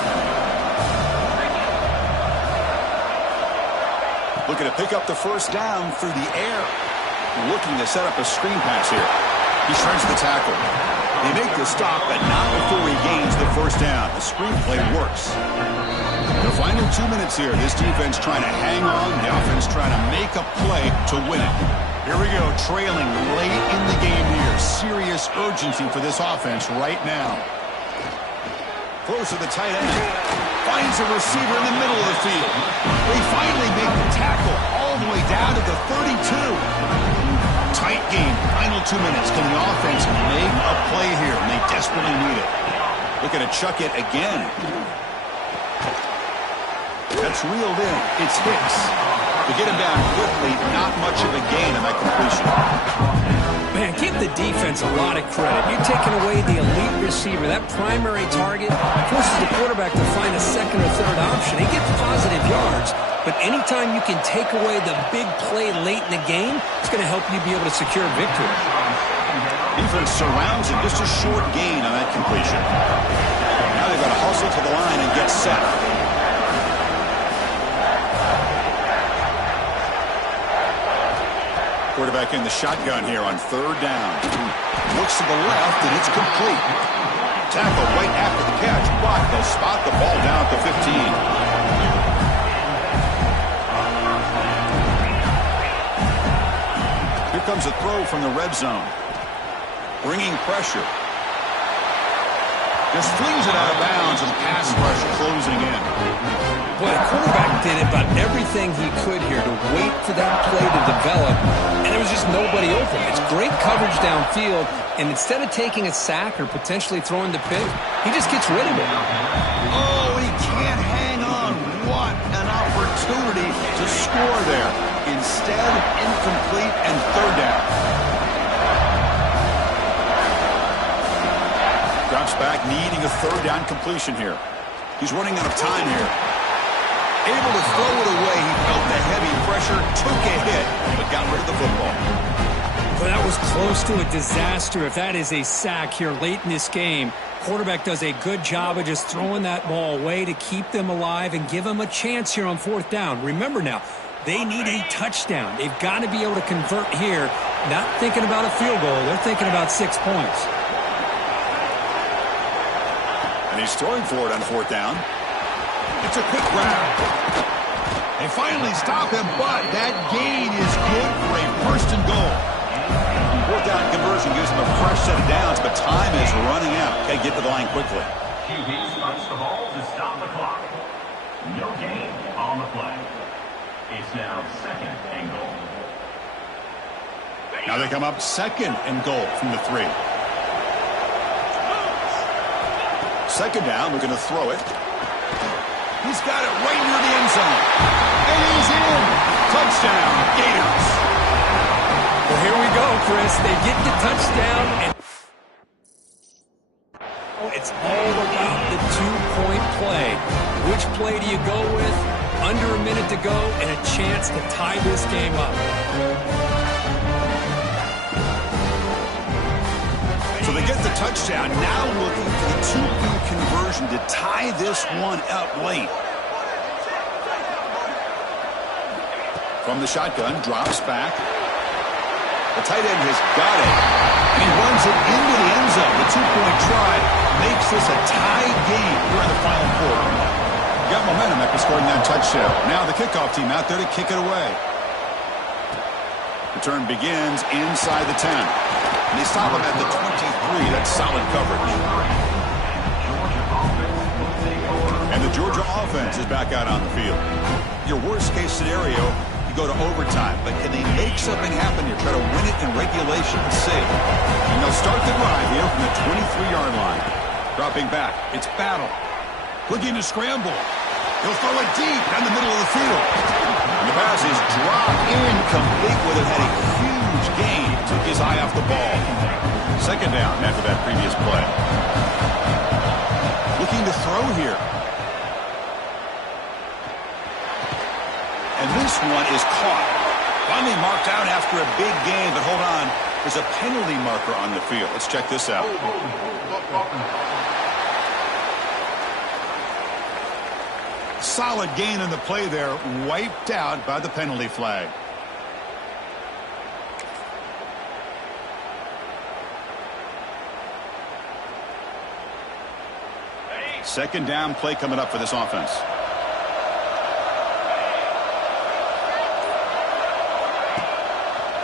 Looking to pick up the first down through the air. Looking to set up a screen pass here. He shreds the tackle. They make the stop, but not before he gains the first down. The screen play works. The final 2 minutes here. This defense trying to hang on. The offense trying to make a play to win it. Here we go, trailing late in the game here. Serious urgency for this offense right now. Close to the tight end. Finds a receiver in the middle of the field. They finally make the tackle all the way down to the 32. Tight scheme. Final 2 minutes. Can the offense make a play here? And they desperately need it. Looking to chuck it again. That's reeled in. It's Hicks. To get him down quickly, not much of a gain on that completion. Man, give the defense a lot of credit. You're taking away the elite receiver. That primary target forces the quarterback to find a second or third option. He gets positive yards, but anytime you can take away the big play late in the game, it's going to help you be able to secure victory. Defense surrounds him. Just a short gain on that completion. Now they've got to hustle to the line and get set. Quarterback in the shotgun here on 3rd down. Looks to the left, and it's complete. Tackle right after the catch, but they'll spot the ball down at the 15. Here comes a throw from the red zone. Bringing pressure. Just flings it out of bounds, and pass rush closing in. Boy, the quarterback did about everything he could here to wait for that play to develop, and there was just nobody open. It's great coverage downfield, and instead of taking a sack or potentially throwing the pick, he just gets rid of it. Oh, he can't hang on. What an opportunity to score there. Instead, incomplete and 3rd down. Drops back, needing a 3rd down completion here. He's running out of time here. Able to throw it away. He felt the heavy pressure, took a hit, but got rid of the football. But that was close to a disaster if that is a sack here late in this game. Quarterback does a good job of just throwing that ball away to keep them alive and give them a chance here on 4th down. Remember now, they need a touchdown. They've got to be able to convert here. Not thinking about a field goal. They're thinking about 6 points. And he's throwing for it on 4th down. It's a quick grab. They finally stop him, but that gain is good for a 1st and goal. 4th down conversion gives him a fresh set of downs, but time is running out. Okay, get to the line quickly. QB starts the ball to stop the clock. No gain on the play. It's now 2nd and goal. Now they come up 2nd and goal from the 3. 2nd down, looking to throw it. He's got it right near the end zone. And he's in. Touchdown, Gators. Well, here we go, Chris. They get the touchdown, and it's all about the 2-point play. Which play do you go with? Under a minute to go and a chance to tie this game up. So they get the touchdown. Now looking for the 2-point conversion to tie this one up late. From the shotgun, drops back. The tight end has got it. And he runs it into the end zone. The 2-point try makes this a tie game during the final quarter. Got momentum after scoring that touchdown. Now the kickoff team out there to kick it away. Return begins inside the 10. And they stop him at the 23. That's solid coverage. And the Georgia offense is back out on the field. Your worst-case scenario, you go to overtime. But can they make something happen here? Try to win it in regulation and see. And they'll start the drive here from the 23-yard line. Dropping back. It's Battle. Looking to scramble. He'll throw it deep down the middle of the field. And the pass is dropped incomplete with it. Had a huge gain. Took his eye off the ball. 2nd down after that previous play. Looking to throw here. And this one is caught. Finally marked out after a big gain, but hold on. There's a penalty marker on the field. Let's check this out. Solid gain in the play there, wiped out by the penalty flag. Second down play coming up for this offense.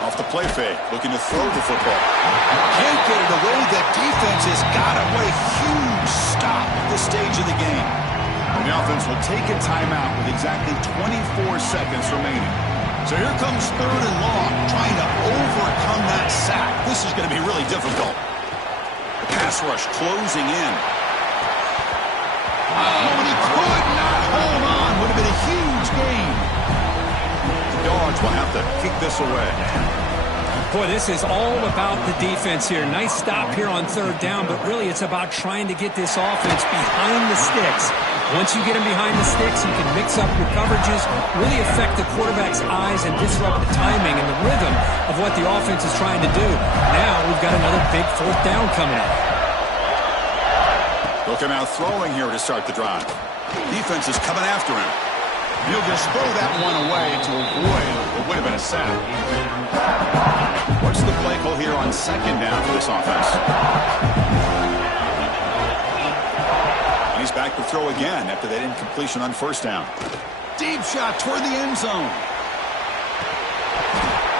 Off the play fake, looking to throw the football. Can't get it away. That defense has got it. What a huge stop at this stage of the game. And the offense will take a timeout with exactly 24 seconds remaining. So here comes 3rd and long, trying to overcome that sack. This is going to be really difficult. The pass rush closing in. Oh, and he could not hold on. Would have been a huge gain. The Dogs will have to kick this away. Boy, this is all about the defense here. Nice stop here on 3rd down, but really it's about trying to get this offense behind the sticks. Once you get them behind the sticks, you can mix up your coverages, really affect the quarterback's eyes and disrupt the timing and the rhythm of what the offense is trying to do. Now we've got another big 4th down coming up. They'll come out throwing here to start the drive. Defense is coming after him. He'll just throw that one away to avoid what would have been a sack. What's the play call here on 2nd down for this offense? And he's back to throw again after that incompletion on 1st down. Deep shot toward the end zone.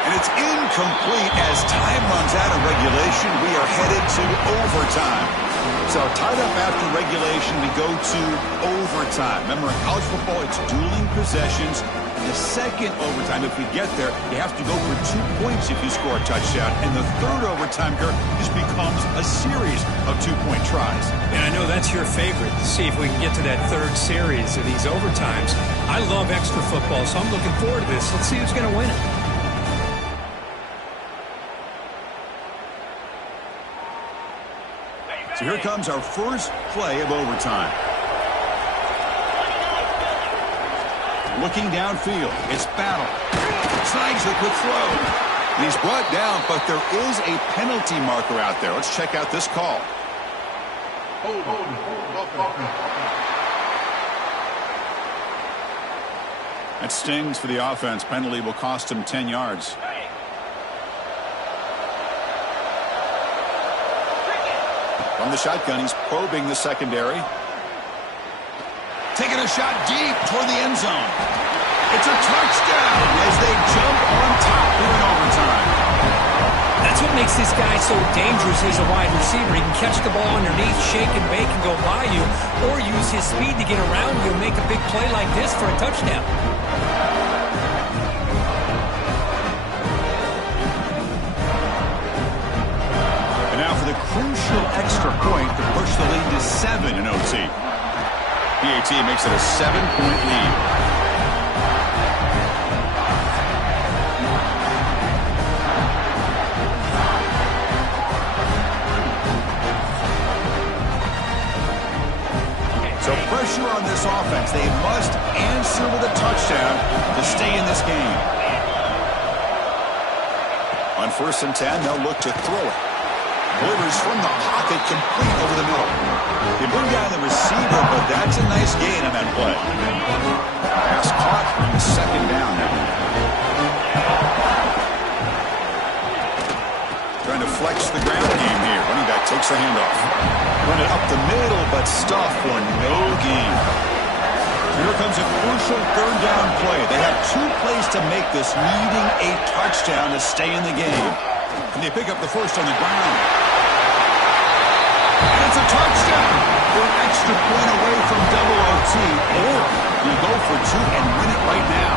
And it's incomplete as time runs out of regulation. We are headed to overtime. So tied up after regulation, we go to overtime. Remember, in college football, it's dueling possessions. In the 2nd overtime, if we get there, you have to go for 2 points if you score a touchdown. And the 3rd overtime, Kirk, just becomes a series of 2-point tries. And I know that's your favorite, to see if we can get to that 3rd series of these overtimes. I love extra football, so I'm looking forward to this. Let's see who's going to win it. So here comes our first play of overtime. Looking downfield, it's Battle. Snags the quick throw. And he's brought down, but there is a penalty marker out there. Let's check out this call. That stings for the offense. Penalty will cost him 10 yards. From the shotgun, he's probing the secondary. Taking a shot deep toward the end zone. It's a touchdown as they jump on top here in overtime. That's what makes this guy so dangerous as a wide receiver. He can catch the ball underneath, shake and bake and go by you, or use his speed to get around you and make a big play like this for a touchdown. And now for the crucial extra point to push the lead to 7 in OT. PAT makes it a 7-point lead. So pressure on this offense. They must answer with a touchdown to stay in this game. On 1st and 10, they'll look to throw it. Delivers from the pocket, complete over the middle. They bring down the receiver, but that's a nice gain on that play. Pass caught on the 2nd down now. Trying to flex the ground game here. Running back takes the handoff. Run it up the middle, but stuff for no gain. Here comes a crucial 3rd down play. They have 2 plays to make this, needing a touchdown to stay in the game. And they pick up the first on the ground. And it's a touchdown. They're an extra point away from double OT, or you go for 2 and win it right now.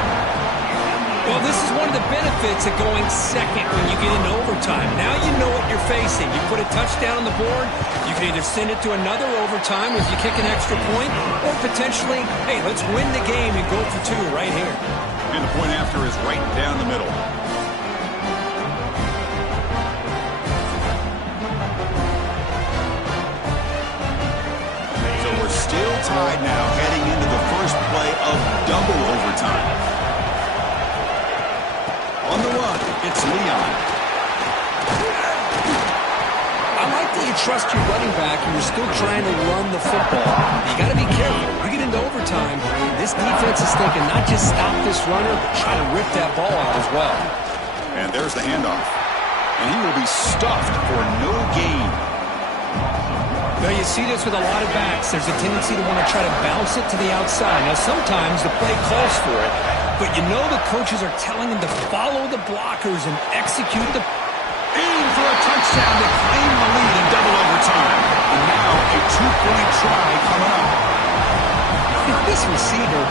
Well, this is one of the benefits of going second when you get into overtime. Now you know what you're facing. You put a touchdown on the board, you can either send it to another overtime if you kick an extra point, or potentially, hey, let's win the game and go for 2 right here. And the point after is right down the middle. So we're still tied now, heading into the first play of double overtime. On the run, it's Leon. I like that you trust your running back and you're still trying to run the football. You got to be careful. You get into overtime, this defense is thinking not just stop this runner, but try to rip that ball out as well. And there's the handoff. And he will be stuffed for no gain. Now you see this with a lot of backs. There's a tendency to want to try to bounce it to the outside. Now sometimes the play calls for it, but you know the coaches are telling them to follow the blockers and execute the... Aim for a touchdown to claim the lead in double overtime. And now a 2-point try coming up. This receiver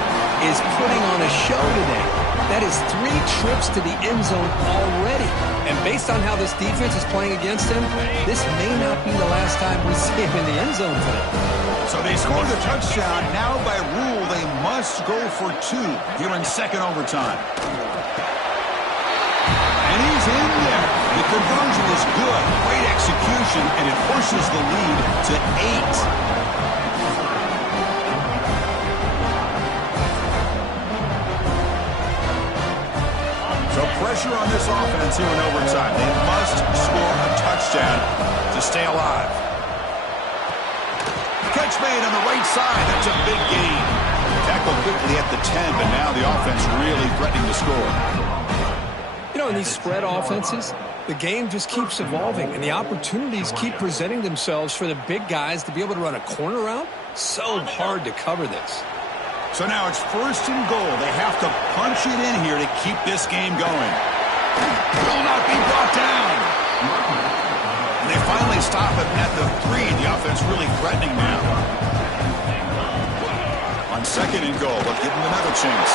is putting on a show today. That is 3 trips to the end zone already. And based on how this defense is playing against him, this may not be the last time we see him in the end zone today. So they scored the touchdown. Now by rule, they must go for 2 here in second overtime. And he's in there. The conversion is good. Great execution, and it pushes the lead to 8. So pressure on this offense here in overtime. They must score a touchdown to stay alive. Catch made on the right side. That's a big gain. Tackled quickly at the 10, but now the offense really threatening to score. You know, in these spread offenses, the game just keeps evolving, and the opportunities keep presenting themselves for the big guys to be able to run a corner route. So hard to cover this. So now it's first and goal. They have to punch it in here to keep this game going. Will not be brought down. And they finally stop it at the 3. The offense really threatening now. On second and goal, they'll give him another chance.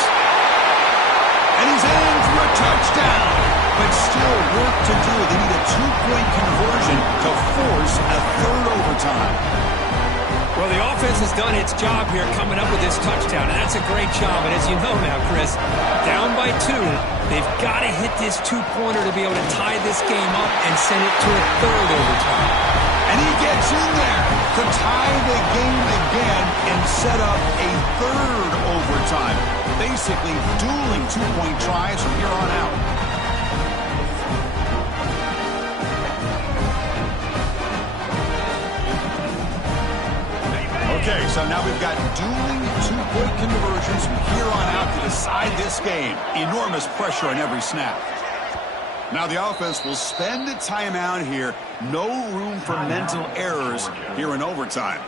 And he's in for a touchdown. But still work to do. They need a 2-point conversion to force a 3rd overtime. Well, the offense has done its job here coming up with this touchdown, and that's a great job. And as you know now, Chris, down by 2, they've got to hit this 2-pointer to be able to tie this game up and send it to a 3rd overtime. And he gets in there to tie the game again and set up a 3rd overtime. Basically dueling 2-point tries from here on out. Okay, so now we've got dueling 2-point conversions from here on out to decide this game. Enormous pressure on every snap. Now the offense will spend a timeout here. No room for mental errors here in overtime.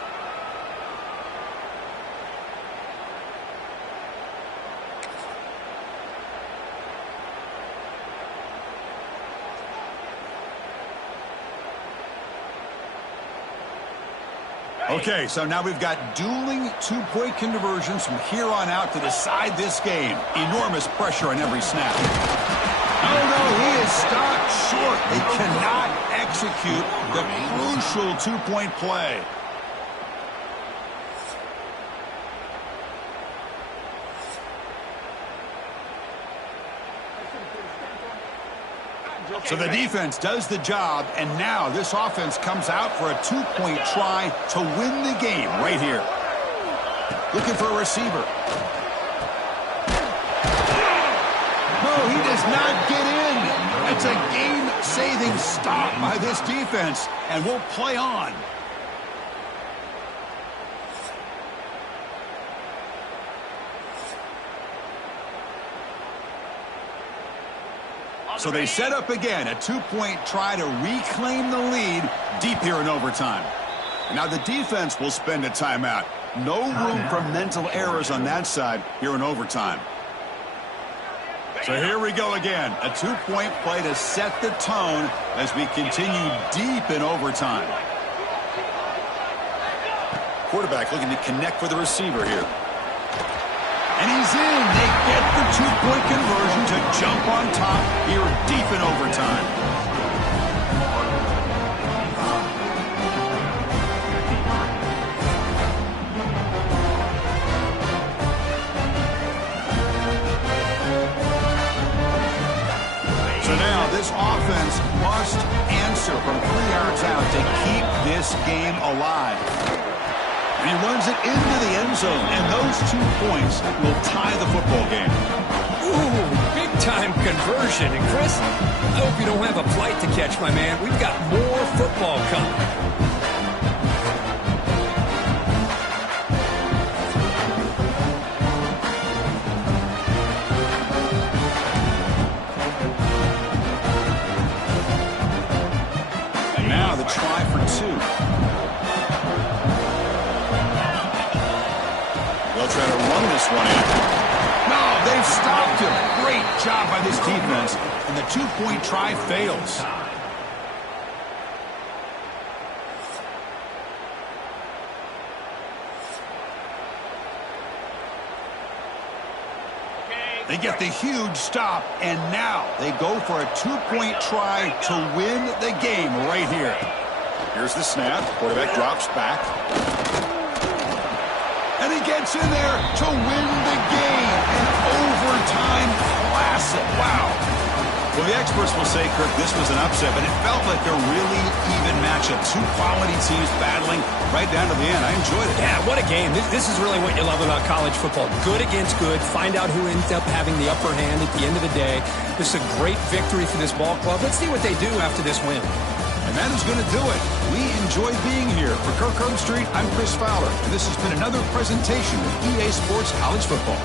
Okay, so now we've got dueling 2-point conversions from here on out to decide this game. Enormous pressure on every snap. Oh, no, he is stopped short. They cannot execute the crucial 2-point play. So the defense does the job, and now this offense comes out for a 2-point try to win the game right here. Looking for a receiver. No, he does not get in. It's a game-saving stop by this defense, and we'll play on. So they set up again, a 2-point try to reclaim the lead deep here in overtime. Now the defense will spend a timeout. No room for mental errors on that side here in overtime. So here we go again, a 2-point play to set the tone as we continue deep in overtime. Quarterback looking to connect with the receiver here. And he's in. They get the 2-point conversion to jump on top here deep in overtime. So now this offense must answer from 3 yards out to keep this game alive. And he runs it into the end zone, and those 2 points will tie the football game. Ooh, big-time conversion. And, Chris, I hope you don't have a flight to catch, my man. We've got more football coming. And now the try for 2. They'll try to run this one in. No, they've stopped him. Great job by this defense. And the 2-point try fails. They get the huge stop, and now they go for a two-point try to win the game right here. Here's the snap. Quarterback drops back. And he gets in there to win the game. An overtime classic. Wow. Well, the experts will say, Kirk, this was an upset, but it felt like a really even matchup. Two quality teams battling right down to the end. I enjoyed it. Yeah, what a game. This is really what you love about college football. Good against good. Find out who ends up having the upper hand at the end of the day. This is a great victory for this ball club. Let's see what they do after this win. And that is going to do it. We enjoy being here. For Kirk Herbstreit, I'm Chris Fowler, and this has been another presentation of EA Sports College Football.